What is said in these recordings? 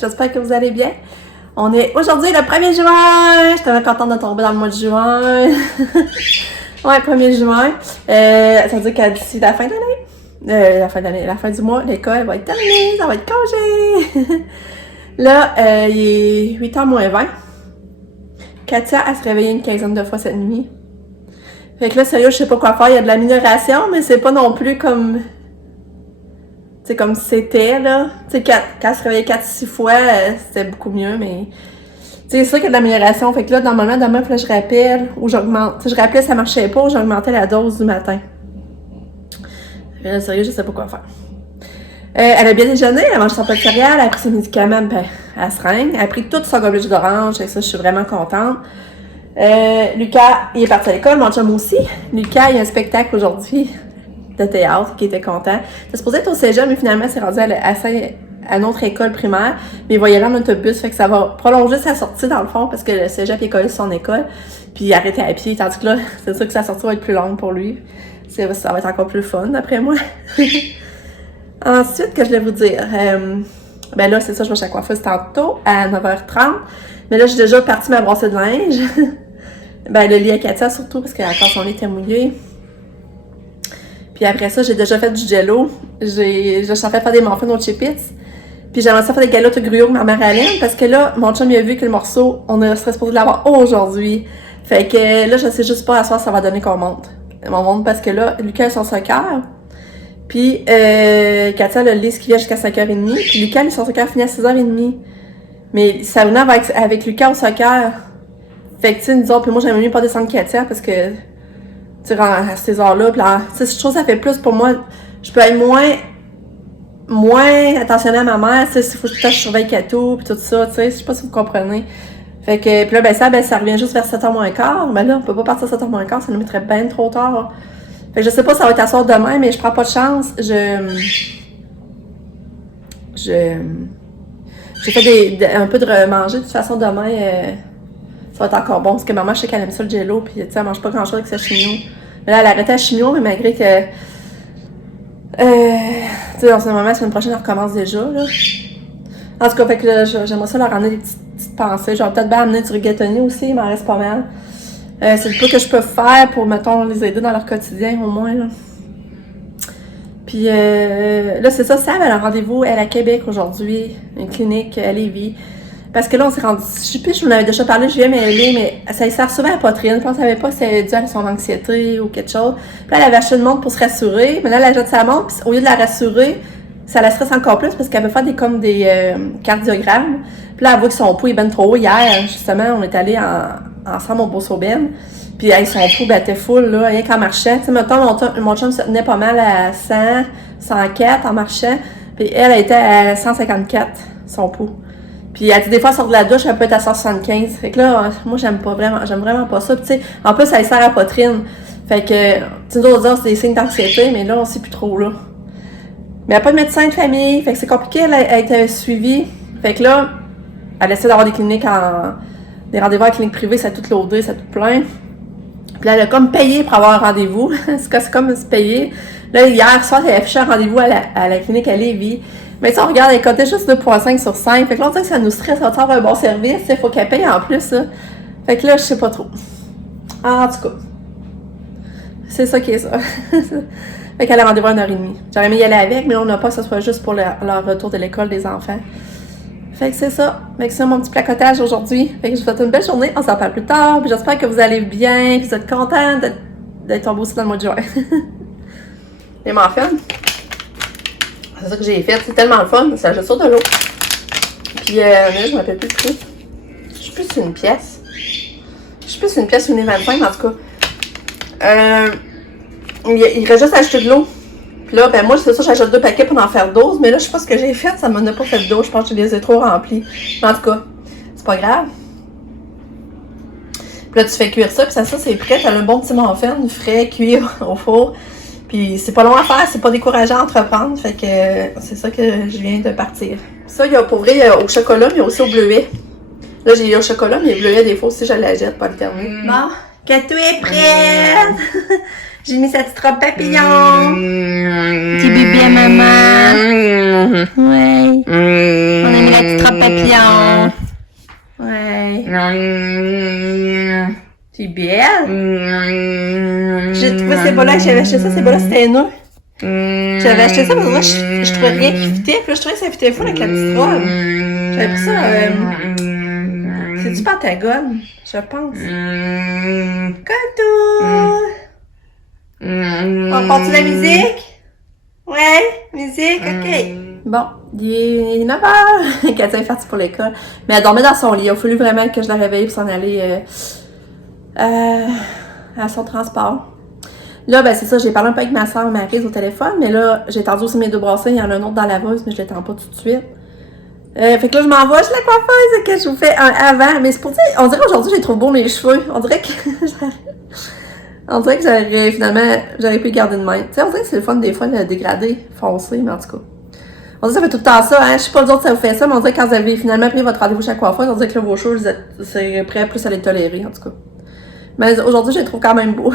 j'espère que vous allez bien. On est aujourd'hui le 1er juin, je suis tellement contente de tomber dans le mois de juin. Ouais, 1er juin, ça veut dire qu'à d'ici la fin de l'année, la fin du mois, l'école va être terminée, ça va être congé. Là, il est 8h moins 20. Katia, elle se réveillait une quinzaine de fois cette nuit. Fait que là, sérieux, je sais pas quoi faire, il y a de l'amélioration, mais c'est pas non plus comme... Tu sais, comme c'était, là. Tu sais, quand elle se réveillait 4-6 fois, c'était beaucoup mieux, mais... Tu sais, c'est sûr qu'il y a de l'amélioration. Fait que là, normalement, demain, il faut que je rappelle ou j'augmente. Tu sais, je rappelais, ça marchait pas, j'augmentais la dose du matin. Sérieux, je sais pas quoi faire. Elle a bien déjeuné, elle a mangé son plat de céréales, elle a pris ses médicaments, ben, elle seringue. Elle a pris tout son gobelet d'orange, et ça, je suis vraiment contente. Lucas, il est parti à l'école, mon chum aussi. Lucas, il y a un spectacle aujourd'hui de théâtre qui était content. C'était supposé être au cégep, mais finalement, c'est rendu à notre école primaire. Mais il va y aller en autobus, fait que ça va prolonger sa sortie dans le fond, parce que le cégep est collé sur son école. Puis il arrêtait à pied, tandis que là, c'est sûr que sa sortie va être plus longue pour lui. Ça va être encore plus fun, d'après moi. Ensuite, que je voulais vous dire, ben là, c'est ça, je vais chez la coiffeuse tantôt, à 9h30. Mais là, j'ai déjà parti ma brossée de linge. Ben, le lit à Katia, surtout, parce que quand son lit était mouillé. Puis après ça, j'ai déjà fait du jello. Je suis en train de faire des muffins aux Chip-Its. Puis j'aimerais ça faire des galottes au gruau de ma mère Alaine, parce que là, mon chum, il a vu que le morceau, serait supposé l'avoir aujourd'hui. Fait que là, je sais juste pas à soir ça va donner qu'on monte. On monte parce que là, Lucas a son soccer. Puis Katia, le lit qui vient jusqu'à 5h30. Puis Lucas, son soccer finit à 6h30. Mais ça venait avec Lucas au soccer. Fait que, tu sais, nous autres, puis moi, j'aimais mieux pas descendre Katia parce que, tu sais, à ces heures-là, puis là, tu sais, je trouve que ça fait plus pour moi. Je peux être moins attentionnée à ma mère, tu sais, s'il faut que je surveille Kato, puis tout ça, tu sais, je sais pas si vous comprenez. Fait que, puis là, ça revient juste vers 7h moins quart. Ben là, on peut pas partir à 7h moins quart, ça nous mettrait bien trop tard. Fait que je sais pas si ça va être à soir demain, mais je prends pas de chance. J'ai fait un peu de manger, de toute façon, demain, ça va être encore bon, parce que maman, je sais qu'elle aime ça le jello, puis tu sais, elle mange pas grand-chose avec sa chignon. Mais là, elle a arrêté la chignon, mais malgré que, tu sais, dans ce moment, la semaine prochaine, elle recommence déjà, là. En tout cas, fait que là, j'aimerais ça leur ramener des petites pensées. J'aurais peut-être bien amener du rigatoni aussi, il m'en reste pas mal. C'est le peu que je peux faire pour, mettons, les aider dans leur quotidien, au moins, là. Puis là, c'est ça, Sam, elle a un rendez-vous, elle est à Québec aujourd'hui, une clinique à Lévis. Parce que là, on s'est rendu, je sais plus, je vous en avais déjà parlé, je viens m'aider, mais ça lui sert souvent à la poitrine. Puis on savait pas si c'était dû à son anxiété ou quelque chose. Puis là, elle avait acheté une montre pour se rassurer. Mais là, elle ajoute sa montre, puis au lieu de la rassurer, ça la stresse encore plus parce qu'elle veut faire des cardiogrammes. Puis là, elle voit que son pouls est ben trop haut. Hier, justement, on est allés ensemble au Beau-Saubin. Puis son pouls battait full, là, rien qu'en marchant. Tu sais, mettons, mon chum se tenait pas mal à 100, 104 en marchant. Puis elle était à 154, son pouls. Puis elle dit des fois, elle sort de la douche, elle peut être à 175. Fait que là, moi, j'aime vraiment pas ça. Puis tu sais, en plus, elle sert à la poitrine. Fait que, tu sais, nous autres, c'est des signes d'anxiété, mais là, on sait plus trop, là. Mais elle n'a pas de médecin de famille, fait que c'est compliqué, elle a été suivie. Fait que là, elle essaie d'avoir des cliniques des rendez-vous à la clinique privée, ça a tout loadé, ça a tout plein. Puis là, elle a comme payé pour avoir un rendez-vous. c'est comme se payer. Là, hier soir, elle a affiché un rendez-vous à la clinique à Lévis. Mais tu sais, on regarde, elle cotait juste 2,5 sur 5. Fait que là, on dirait que ça nous stresse, on va avoir un bon service. Il faut qu'elle paye en plus, là. Fait que là, je sais pas trop. En tout cas, c'est ça qui est ça. Fait qu'elle a rendez-vous à 1h30. J'aurais aimé y aller avec, mais on n'a pas que ce soit juste pour leur retour de l'école des enfants. Fait que c'est ça. Fait que c'est mon petit placotage aujourd'hui. Fait que je vous souhaite une belle journée. On s'en parle plus tard. Puis j'espère que vous allez bien. Que vous êtes contents d'être tombés aussi dans le mois de juin. Les muffins. C'est ça que j'ai fait. C'est tellement le fun. Ça jette sur de l'eau. Puis là, je ne m'appelle plus le prix. Je sais plus si c'est une pièce. Je sais plus si c'est une pièce ou une 25, en tout cas. Il reste juste à acheter de l'eau. Puis là, ben moi, c'est ça, j'achète 2 paquets pour en faire 12. Mais là, je sais pas ce que j'ai fait. Ça m'en a pas fait 12. Je pense que je les ai trop remplis. Mais en tout cas, c'est pas grave. Puis là, tu fais cuire ça. Puis ça c'est prêt. T'as le bon petit muffin frais, cuire au four. Puis c'est pas long à faire. C'est pas décourageant à entreprendre. Fait que c'est ça que je viens de partir. Ça, il y a pour vrai, au chocolat, mais aussi au bleuet. Là, j'ai eu au chocolat, mais le bleuet, des fois aussi, je la jette, pas le terminer. Bon, Kato est prête! J'ai mis sa petite robe papillon. Petit bébé à maman. Ouais. On a mis la petite robe papillon. Ouais. Tu es belle. J'ai trouvé ces bas-là, j'avais acheté ça, ces bas-là, c'était énorme. J'avais acheté ça parce que moi, je trouvais rien qui fitait, puis là, je trouvais que ça fitait fou avec la petite robe. J'avais pris ça, c'est du Pentagone, je pense. Coucou! On part-tu la musique? Ouais, musique, ok. Bon, il est 9h. Katia est partie pour l'école. Mais elle dormait dans son lit. Il a fallu vraiment que je la réveille pour s'en aller à son transport. Là, ben c'est ça, j'ai parlé un peu avec ma soeur Maryse au téléphone, mais là, j'ai tendu aussi mes 2 bracelets. Il y en a un autre dans la valise, mais je les tends pas tout de suite. Fait que là, je m'en vais chez la coiffeuse que je vous fais un avant. Mais c'est pour dire, on dirait aujourd'hui, j'ai trop beau mes cheveux. On dirait que j'aurais pu garder de même. Tu sais, on dirait que c'est le fun des fois, le dégradé foncé, mais en tout cas. On dirait que ça fait tout le temps ça, hein. Je sais pas vous autres, ça vous fait ça, mais on dirait que quand vous avez finalement pris votre rendez-vous chez la coiffeuse, on dirait que là, vos cheveux, vous êtes prêts plus à les tolérer, en tout cas. Mais aujourd'hui, je les trouve quand même beaux.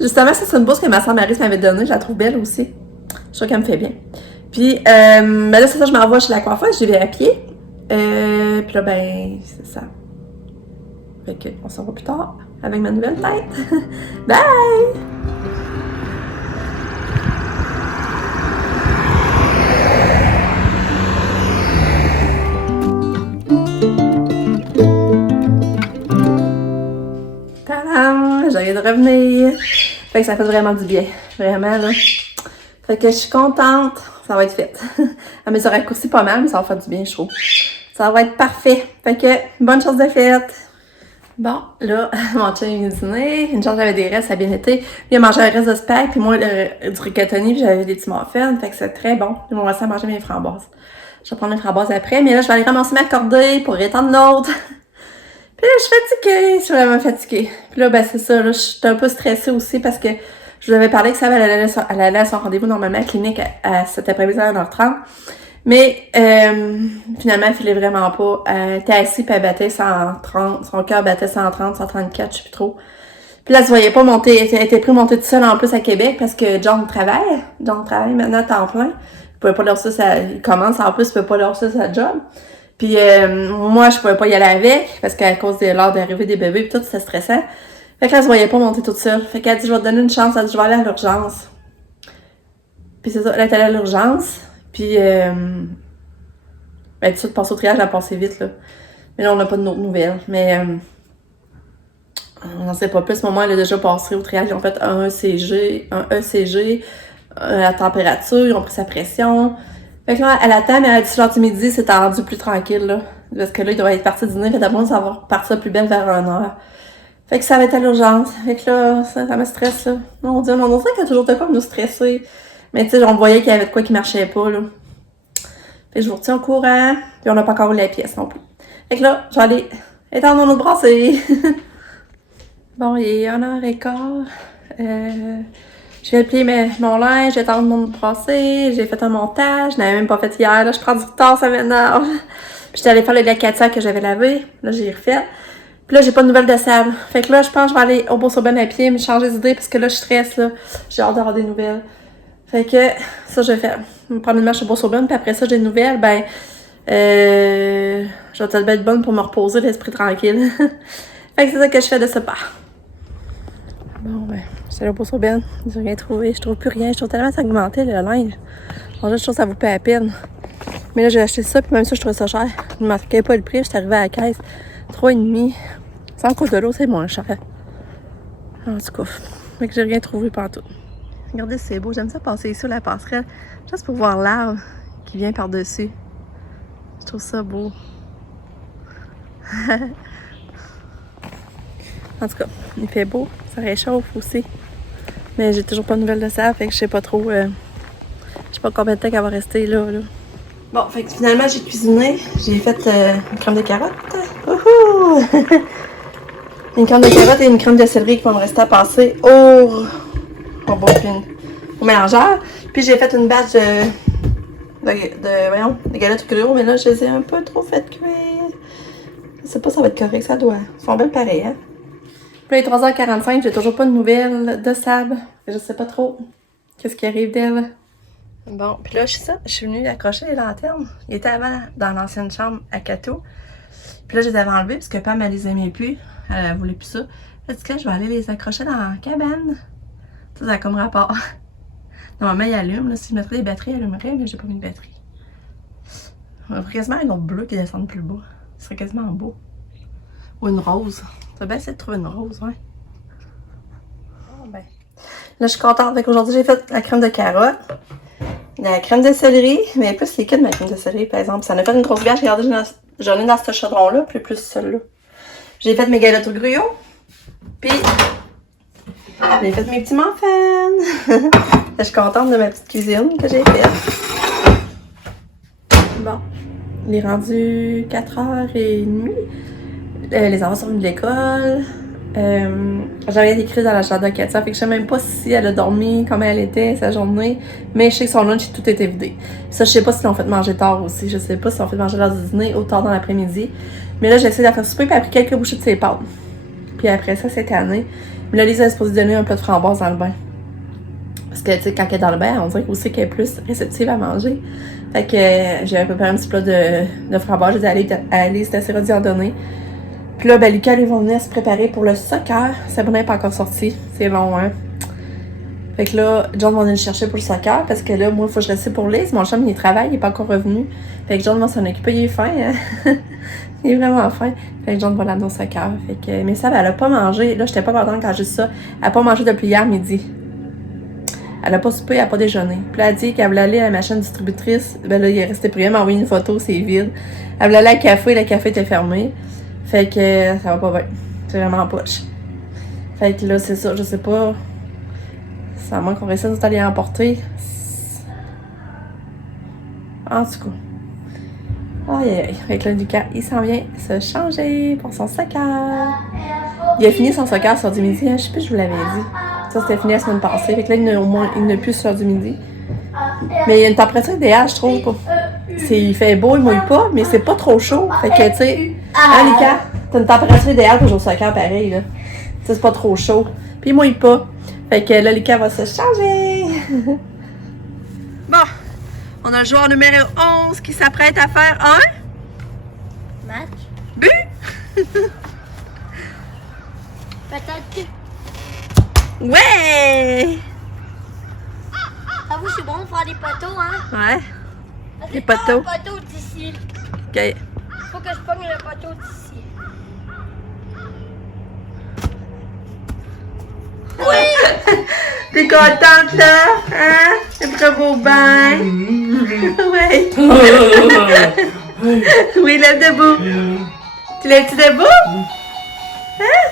Justement, ça, c'est une bourse que ma soeur Maryse m'avait donnée. Je la trouve belle aussi. Je trouve qu'elle me fait bien. Puis, ben là, c'est ça, je m'envoie chez la coiffeuse. J'y vais à pied. Puis là, ben, c'est ça. Fait que, on se revoit plus tard avec ma nouvelle tête. Bye! Tadam! J'ai de revenir. Fait que ça fait vraiment du bien. Vraiment, là. Fait que je suis contente. Ça va être fait. Elle me sera raccourci pas mal, mais ça va faire du bien, je trouve. Ça va être parfait. Fait que, bonne chose de faite. Bon, là, mon chum est dîner. Une chance, j'avais des restes, ça a bien été. Lui, il a mangé un reste de spag, puis moi, du rigatoni, puis j'avais des petits muffins. Fait que c'est très bon. Ils m'ont resté à manger mes framboises. Je vais prendre les framboises après, mais là, je vais aller ramasser ma cordée pour étendre l'autre. Puis là, je suis fatiguée. Je suis vraiment fatiguée. Puis là, ben, c'est ça. Là, je suis un peu stressée aussi parce que je vous avais parlé que ça elle allait à son rendez-vous normalement à la clinique à cet après-midi à 1h30. Mais finalement, elle filait vraiment pas. Elle était assise puis elle battait 130. Son cœur battait 130, 134, je sais plus trop. Puis là, elle se voyait pas monter. Elle était pris monter toute seule en plus à Québec parce que John travaille. John travaille maintenant à temps plein. Il pouvait pas leur ça, il commence en plus, il pouvait pas leur ça sa job. Puis moi, je pouvais pas y aller avec parce qu'à cause de l'heure d'arrivée des bébés et tout, c'était stressant. Fait qu'elle se voyait pas monter toute seule. Fait qu'elle dit, je vais te donner une chance. Elle dit, je vais aller à l'urgence. Puis c'est ça, elle est allée à l'urgence. Puis, ben, tout de suite, passer au triage, elle a passé vite, là. Mais là, on n'a pas de nouvelles. Mais, on n'en sait pas plus. Maman, elle a déjà passé au triage. Ils ont fait un ECG, la température, ils ont pris sa pression. Fait que là, elle attend, mais elle a dit, genre, du midi, c'est rendu plus tranquille, là. Parce que là, il doit être parti dîner. Fait d'abord, ça va repartir plus belle vers 1h. Fait que ça va être à l'urgence. Fait que là, ça me stresse, là. Mon Dieu, on dirait qu'elle a toujours de quoi me nous stresser. Mais tu sais, on voyait qu'il y avait de quoi qui marchait pas, là. Fait que je vous retiens au courant. Puis on n'a pas encore eu la pièce non plus. Fait que là, je vais aller étendre notre brassée. Bon, il est 1h15. Je vais plier mon linge, j'ai étendre mon brassée, j'ai fait un montage. Je n'avais même pas fait hier, là. Je prends du retard, ça m'énerve. Puis j'étais allée faire le lait Katia que j'avais lavé. Là, j'ai refait. Puis là, j'ai pas de nouvelles de sable. Fait que là, je pense que je vais aller au Bourg-sur-Ben à pied, me changer d'idée parce que là, je stresse, là. J'ai hâte d'avoir des nouvelles. Fait que, ça, je vais faire. Je vais prendre une marche au Bourg-sur-Ben, puis après ça, j'ai des nouvelles. Ben, je vais peut-être être bonne pour me reposer, l'esprit tranquille. Fait que c'est ça que je fais de ce pas. Bon, ben, j'étais allée au Bourg-sur-Ben. J'ai rien trouvé. Je trouve plus rien. Je trouve tellement augmenté, le linge. En fait, je trouve que ça vous paie à peine. Mais là, j'ai acheté ça, puis même ça, je trouvais ça cher. Je ne marquais pas le prix. J'étais arrivée à la caisse. 3,5. Sans coût de l'eau, c'est moins cher. En tout cas, fait que j'ai rien trouvé partout. Regardez, c'est beau. J'aime ça passer ici, la passerelle, juste pour voir l'arbre qui vient par-dessus. Je trouve ça beau. En tout cas, il fait beau. Ça réchauffe aussi. Mais j'ai toujours pas de nouvelles de ça, fait que je sais pas trop... je sais pas combien de temps qu'elle va rester là. Bon, fait que finalement, j'ai cuisiné. J'ai fait une crème de carottes. Wouhou! Une crème de carottes et une crème de céleri qui vont me rester à passer au mélangeur. Puis j'ai fait une batch de galettes Oreo, mais là, je les ai un peu trop fait cuire. Je sais pas si ça va être correct, ça doit. Ils sont bien pareils, hein? Puis là, il est 3h45, j'ai toujours pas de nouvelles de Sab. Je sais pas trop qu'est-ce qui arrive d'elle. Bon, puis là, je suis venue accrocher les lanternes. Ils étaient avant dans l'ancienne chambre à Cato. Puis là, je les avais enlevées parce que Pam, elle les aimait plus. Elle voulait plus ça. Elle dit que je vais aller les accrocher dans la cabane. Ça a comme rapport. Normalement, il allume. Là, si je mettrais des batteries, il allumerait, mais j'ai pas mis de batterie. On va quasiment un autre bleu qui descend plus bas. Ce serait quasiment beau. Ou une rose. Ça va bien essayer de trouver une rose, ouais. Oh, ben. Là, je suis contente. Aujourd'hui, j'ai fait la crème de carotte. La crème de céleri, mais plus liquide ma crème de céleri, par exemple. Ça en a fait une grosse bière. Regardez, j'en ai dans ce chaudron-là, puis plus celle-là. J'ai fait mes galettes au gruyot. Puis, j'ai fait mes petits muffins. Je suis contente de ma petite cuisine que j'ai faite. Bon, il est rendu 4h30. Les enfants sont venus de l'école. J'avais écrit dans l'agenda Katia, fait que je sais même pas si elle a dormi, comment elle était sa journée, mais je sais que son lunch tout était vidé. Ça, je sais pas si l'ont fait manger tard aussi, je sais pas si l'ont fait manger l'heure du dîner ou tard dans l'après-midi. Mais là, j'ai essayé de la faire souper, puis elle a pris quelques bouchées de ses pâtes. Puis après ça, c'est tanné. Mais là, Lisa est supposée donner un plat de framboise dans le bain. Parce que, tu sais, quand elle est dans le bain, on dirait aussi qu'elle est plus réceptive à manger. Fait que j'ai préparé un petit plat de framboise, j'ai dit à Alice, c'était assez redit en donner. Puis là, ben, Lucas, ils vont venir se préparer pour le soccer. Sabrina n'est pas encore sortie. C'est long, hein. Fait que là, John va venir le chercher pour le soccer parce que là, moi, il faut que je reste pour Lise. Mon chum, il travaille, il n'est pas encore revenu. Fait que John va s'en occuper, il est fin, hein. Il est vraiment fin. Fait que John va l'amener au soccer. Fait que, mais ça, elle a pas mangé. Là, j'étais pas contente quand j'ai dit ça. Elle a pas mangé depuis hier midi. Elle a pas soupé, elle a pas déjeuné. Puis là, elle a dit qu'elle voulait aller à la machine distributrice. Ben là, il est resté prié, elle m'a envoyé une photo, c'est vide. Elle voulait aller à la café, le café était fermé. Fait que ça va pas bien. C'est vraiment en poche. Fait que là, c'est ça, je sais pas. Ça manque qu'on réussisse d'aller emporter. En tout cas. Aïe aïe. Fait que là, Lucas, il s'en vient se changer pour son soccer. Il a fini son soccer sur du midi, hein. Je sais plus si je vous l'avais dit. Ça, c'était fini la semaine passée. Fait que là, il n'a plus sur du midi. Mais il y a une température idéale, je trouve. Il fait beau, il mouille pas, mais c'est pas trop chaud. Fait que, tu sais, hein, Lucas, t'as une température idéale pour jouer au soccer pareil, là. Tu sais, c'est pas trop chaud. Puis il mouille pas. Fait que là, Lucas va se changer. Bon, on a le joueur numéro 11 qui s'apprête à faire un match. But. Peut-être que. Ouais! Ah oui, c'est bon de faire des poteaux, hein? Ouais. Vas-y, Des poteaux. prends un poteau d'ici. Ok. Faut que je pogne le poteau d'ici. Oui! T'es contente là? Hein? C'est très beau bain. Oui. Oui, lève debout. Tu lèves-tu debout? Hein?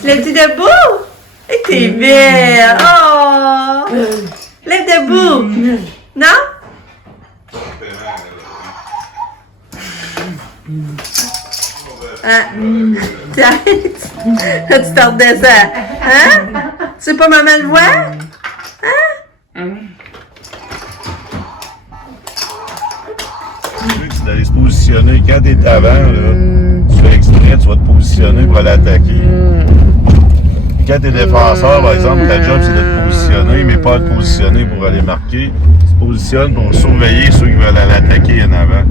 Tu lèves-tu debout? Et t'es belle. Oh! Lève debout. Non? Hein? Tiens, là, tu te redescends. Hein? Tu sais pas maman le voit? Hein? C'est d'aller se positionner. Quand t'es avant, là, tu fais exprès, tu vas te positionner pour aller attaquer. Quand t'es défenseur, par exemple, ta job c'est de te positionner, mais pas de te positionner pour aller marquer. Tu te positionnes pour surveiller ceux qui veulent aller attaquer en avant.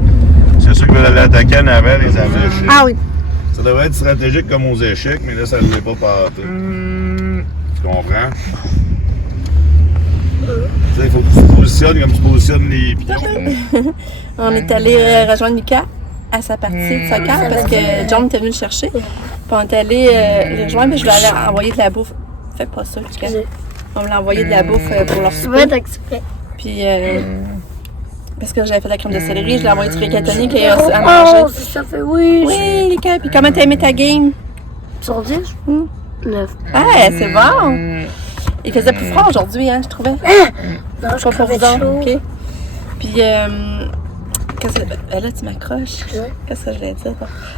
C'est ceux qui veulent aller attaquer en avant, les échecs. Ah oui. Ça devrait être stratégique comme aux échecs, mais là, ça ne l'est pas partout. Tu comprends? Tu sais, il faut que tu te positionnes comme tu positionnes les pions. On est allé rejoindre Lucas à sa partie de soccer parce que John était venu le chercher. Puis on est allé les rejoindre, mais je lui allais envoyer de la bouffe. Fais pas ça, Lucas. On me l'a envoyé de la bouffe pour leur souper. Puis, parce que j'avais fait de la crème de céleri, je l'ai envoyé du rigatoni qu'il a à manger. Oh, ça fait oui. Oui, Lucas. Puis comment t'as aimé ta game? Sur 10? 9. Ah, c'est bon! Il faisait plus froid aujourd'hui, hein, je trouvais. Non, je Pas crevais pour chaud. OK. Puis, qu'est-ce que... Là, tu m'accroches. Ouais. Qu'est-ce que je voulais dire?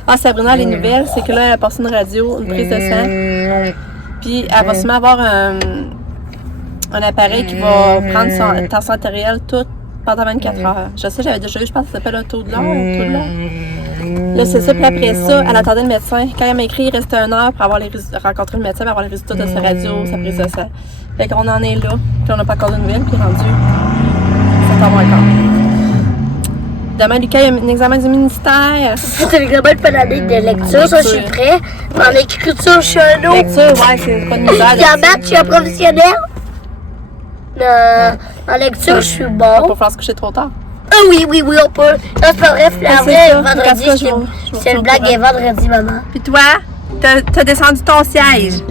Ah, Sabrina, les nouvelles, c'est que là, elle a passé une radio, une prise de sang. Puis, elle va sûrement avoir un appareil qui va prendre son tension artérielle toute pendant 24 heures. Je sais, j'avais déjà eu, je pense que ça s'appelle un taux de l'heure. Là, c'est ça. Puis après ça, elle attendait le médecin. Quand elle m'a écrit, il restait 1 heure pour avoir rencontrer le médecin, pour avoir les résultats de sa radio, sa prise de sang. Fait qu'on en est là. Puis on n'a pas encore de nouvelles, puis rendu 7h15. Demain, Lucas, il y a un examen du ministère. C'est l'examen de panalique de lecture, ça je suis prêt. En écriture, je suis un autre. Lecture, ouais, c'est pas de misère. Puis en maths, je suis un professionnel. En lecture, je suis On bon. peut faire se coucher trop tard. Ah oui, on peut. Non, c'est pas vrai, la c'est vraie, ça. vendredi, Parce que je vais c'est une blague et vendredi, maman. Puis toi, t'as descendu ton siège.